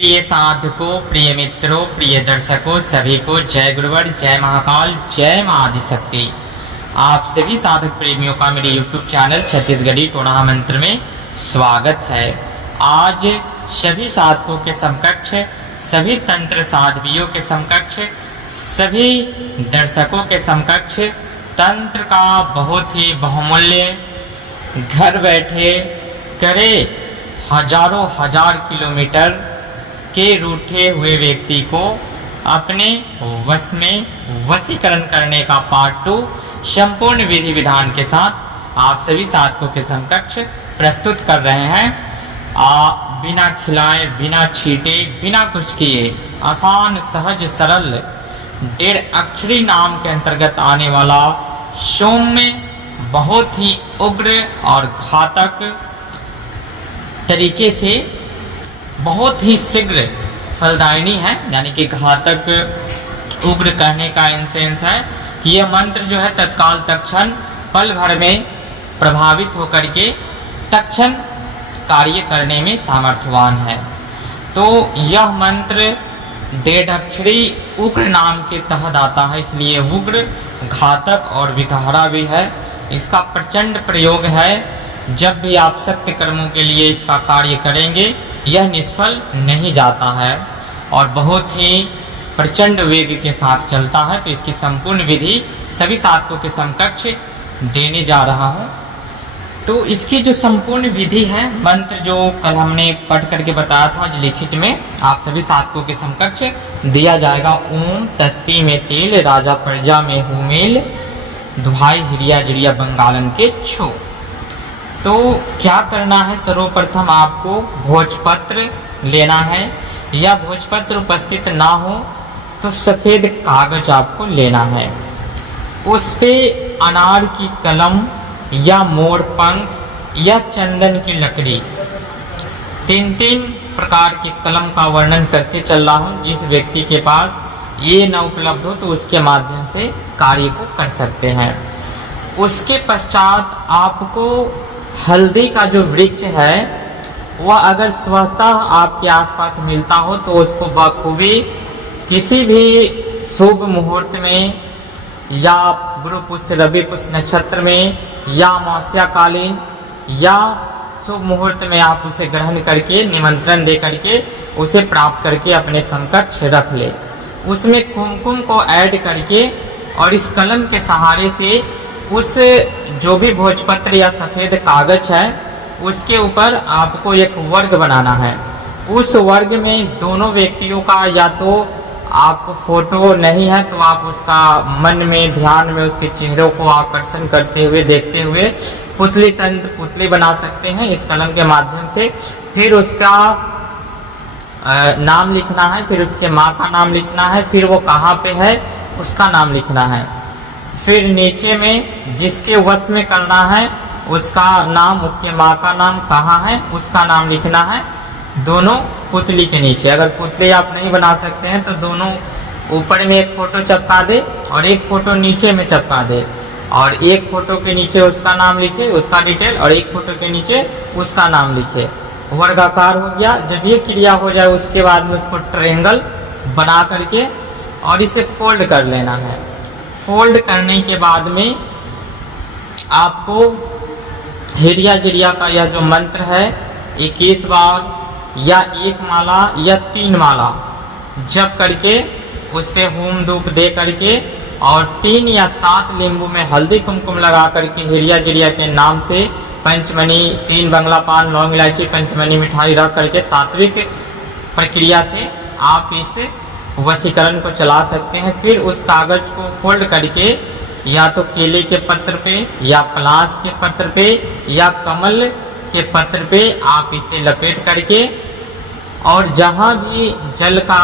प्रिय साधकों, प्रिय मित्रों, प्रिय दर्शकों, सभी को जय गुरुवर, जय महाकाल, जय मां आदिशक्ति। आप सभी साधक प्रेमियों का मेरे YouTube चैनल छत्तीसगढ़ी टोना मंत्र में स्वागत है। आज सभी साधकों के समकक्ष, सभी तंत्र साधवियों के समकक्ष, सभी दर्शकों के समकक्ष तंत्र का बहुत ही बहुमूल्य घर बैठे करे हजारों हजार किलोमीटर के रूठे हुए व्यक्ति को अपने वश में वशीकरण करने का पार्ट 2 संपूर्ण विधि विधान के साथ आप सभी साधकों के समकक्ष प्रस्तुत कर रहे हैं। बिना खिलाए, बिना छीटे, बिना कुछ किए आसान, सहज, सरल 1.5 अक्षरी नाम के अंतर्गत आने वाला सौम्य, बहुत ही उग्र और घातक तरीके से बहुत ही शीघ्र फलदायिनी है। यानी कि घातक उग्र कहने का इंसेंस है कि यह मंत्र जो है तत्काल तत्क्षण पल भर में प्रभावित होकर के तत्क्षण कार्य करने में सामर्थ्यवान है। तो यह मंत्र 1.5 अक्षरी उग्र नाम के तहत आता है, इसलिए उग्र, घातक और विकहरा भी है। इसका प्रचंड प्रयोग है। जब भी आप सत्य कर्मों के लिए इसका कार्य करेंगे यह निष्फल नहीं जाता है और बहुत ही प्रचंड वेग के साथ चलता है। तो इसकी संपूर्ण विधि सभी साधकों के समकक्ष देने जा रहा हूँ। तो इसकी जो संपूर्ण विधि है, मंत्र जो कल हमने पढ़ करके बताया था आज लिखित में, आप सभी साधकों के समकक्ष दिया जाएगा। ओम तस्ती में तेल, राजा प्रजा में हुमेल, दुहाई हिरिया जिरिया बंगालन के छो। तो क्या करना है, सर्वप्रथम आपको भोजपत्र लेना है, या भोजपत्र उपस्थित ना हो तो सफ़ेद कागज आपको लेना है। उस पे अनार की कलम या मोर पंख या चंदन की लकड़ी, 3 प्रकार की कलम का वर्णन करते चल रहा हूँ। जिस व्यक्ति के पास ये न उपलब्ध हो तो उसके माध्यम से कार्य को कर सकते हैं। उसके पश्चात आपको हल्दी का जो वृक्ष है वह अगर स्वतः आपके आसपास मिलता हो तो उसको बखूबी किसी भी शुभ मुहूर्त में या गुरु पुष्य, रवि पुष्य नक्षत्र में या अमावस्याकालीन या शुभ मुहूर्त में आप उसे ग्रहण करके, निमंत्रण दे करके उसे प्राप्त करके अपने समकक्ष रख ले। उसमें कुमकुम को ऐड करके और इस कलम के सहारे से उस जो भी भोजपत्र या सफ़ेद कागज है उसके ऊपर आपको एक वर्ग बनाना है। उस वर्ग में दोनों व्यक्तियों का, या तो आपको फोटो नहीं है तो आप उसका मन में, ध्यान में उसके चेहरों को आकर्षण करते हुए, देखते हुए पुतली तंत्र, पुतली बना सकते हैं इस कलम के माध्यम से। फिर उसका नाम लिखना है, फिर उसके माँ का नाम लिखना है, फिर वो कहाँ पे है उसका नाम लिखना है। फिर नीचे में जिसके वश में करना है उसका नाम, उसके माँ का नाम, कहाँ है उसका नाम लिखना है दोनों पुतली के नीचे। अगर पुतली आप नहीं बना सकते हैं तो दोनों ऊपर में एक फ़ोटो चिपका दे और एक फ़ोटो नीचे में चिपका दे, और एक फ़ोटो के नीचे उसका नाम लिखे, उसका डिटेल, और एक फ़ोटो के नीचे उसका नाम लिखे। वर्गाकार हो गया। जब ये क्रिया हो जाए उसके बाद में उसको ट्रायंगल बना करके और इसे फोल्ड कर लेना है। फोल्ड करने के बाद में आपको हिरिया जिरिया का यह जो मंत्र है 21 बार या 1 माला या 3 माला जप करके उस पे होम धूप दे करके और 3 या 7 नींबू में हल्दी कुमकुम लगा करके हिरिया जिरिया के नाम से पंचमनी, 3 बंगला पान, लौंग इलायची, पंचमनी मिठाई रख करके सात्विक प्रक्रिया से आप इस वशीकरण को चला सकते हैं। फिर उस कागज को फोल्ड करके या तो केले के पत्र पे या पलाश के पत्र पे या कमल के पत्र पे आप इसे लपेट करके, और जहाँ भी जल का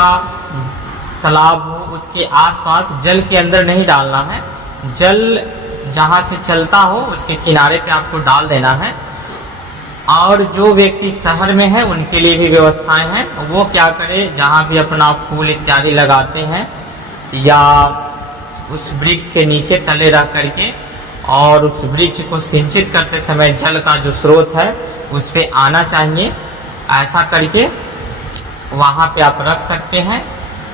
तालाब हो उसके आसपास, जल के अंदर नहीं डालना है, जल जहाँ से चलता हो उसके किनारे पे आपको डाल देना है। और जो व्यक्ति शहर में है उनके लिए भी व्यवस्थाएं हैं। वो क्या करे, जहाँ भी अपना फूल इत्यादि लगाते हैं या उस वृक्ष के नीचे तले रख करके, और उस वृक्ष को सिंचित करते समय जल का जो स्रोत है उस पे आना चाहिए। ऐसा करके वहाँ पे आप रख सकते हैं।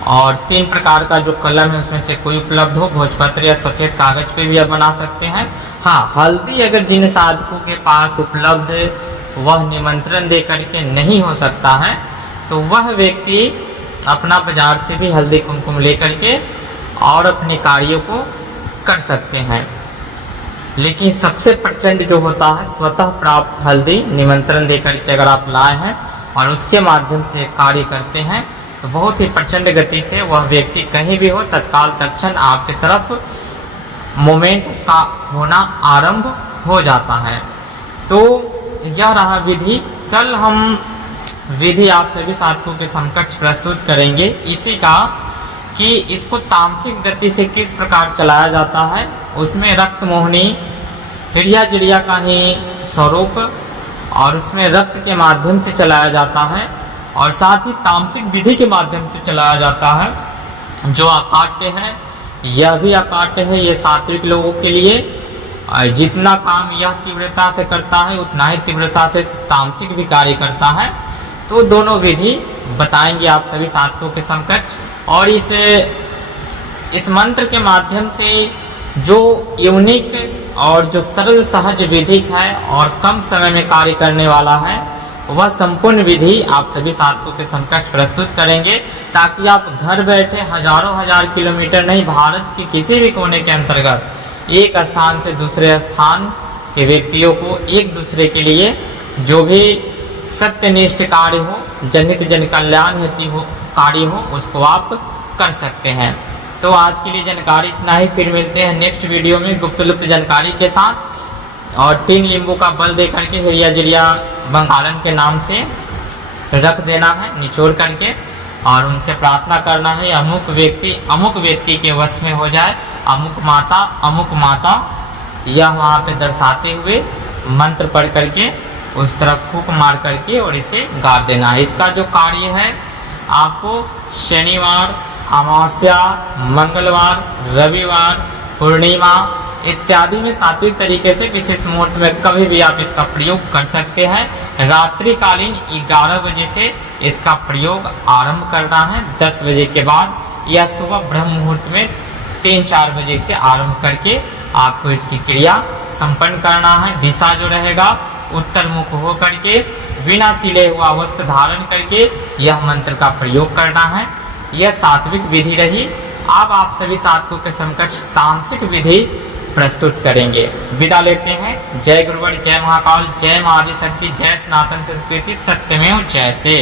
और 3 प्रकार का जो कलम है उसमें से कोई उपलब्ध हो, भोजपत्र या सफ़ेद कागज पे भी आप बना सकते हैं। हाँ, हल्दी अगर जिन साधकों के पास उपलब्ध वह निमंत्रण दे करके नहीं हो सकता है तो वह व्यक्ति अपना बाजार से भी हल्दी कुमकुम ले करके और अपने कार्यों को कर सकते हैं। लेकिन सबसे प्रचंड जो होता है स्वतः प्राप्त हल्दी निमंत्रण दे करके अगर आप लाए हैं और उसके माध्यम से कार्य करते हैं तो बहुत ही प्रचंड गति से वह व्यक्ति कहीं भी हो तत्काल तत्क्षण आपकी तरफ मोमेंट उसका होना आरंभ हो जाता है। तो यह रहा विधि। कल हम विधि आप सभी साधकों के समकक्ष प्रस्तुत करेंगे इसी का कि इसको तामसिक गति से किस प्रकार चलाया जाता है। उसमें रक्त मोहनी हिड़िया जिड़िया का ही स्वरूप और उसमें रक्त के माध्यम से चलाया जाता है और साथ ही तामसिक विधि के माध्यम से चलाया जाता है। जो अकाट्य है यह भी अकाट्य है, ये सात्विक लोगों के लिए जितना काम यह तीव्रता से करता है उतना ही तीव्रता से तामसिक भी कार्य करता है। तो दोनों विधि बताएंगे आप सभी साधकों के समकक्ष। और इस मंत्र के माध्यम से जो यूनिक और जो सरल सहज विधिक है और कम समय में कार्य करने वाला है वह संपूर्ण विधि आप सभी साधकों के समकक्ष प्रस्तुत करेंगे, ताकि आप घर बैठे हजारों हजार किलोमीटर नहीं, भारत के किसी भी कोने के अंतर्गत एक स्थान से दूसरे स्थान के व्यक्तियों को एक दूसरे के लिए जो भी सत्यनिष्ठ कार्य हो, जनहित जन कल्याण हेतु हो कार्य हो, उसको आप कर सकते हैं। तो आज के लिए जानकारी इतना ही, फिर मिलते हैं नेक्स्ट वीडियो में गुप्त लुप्त जानकारी के साथ। और 3 नींबू का बल दे करके हिड़िया जिड़िया बंगालन के नाम से रख देना है निचोड़ करके और उनसे प्रार्थना करना है अमुक व्यक्ति के वश में हो जाए, अमुक माता यह वहाँ पे दर्शाते हुए मंत्र पढ़ करके उस तरफ फूंक मार करके और इसे गाड़ देना है। इसका जो कार्य है आपको शनिवार, अमावस्या, मंगलवार, रविवार, पूर्णिमा इत्यादि में सात्विक तरीके से विशेष मुहूर्त में कभी भी आप इसका प्रयोग कर सकते हैं। रात्रिकालीन 11 बजे से इसका प्रयोग आरंभ करना है 10 बजे के बाद, या सुबह ब्रह्म मुहूर्त में 3-4 बजे से आरंभ करके आपको इसकी क्रिया संपन्न करना है। दिशा जो रहेगा उत्तर मुख हो करके बिना सिले हुआ वस्त्र धारण करके यह मंत्र का प्रयोग करना है। यह सात्विक विधि रही। अब आप सभी साधकों के समकक्ष तामसिक विधि प्रस्तुत करेंगे। विदा लेते हैं। जय गुरुवर, जय महाकाल, जय मां आदिशक्ति, जय सनातन संस्कृति, सत्यमेव जयते।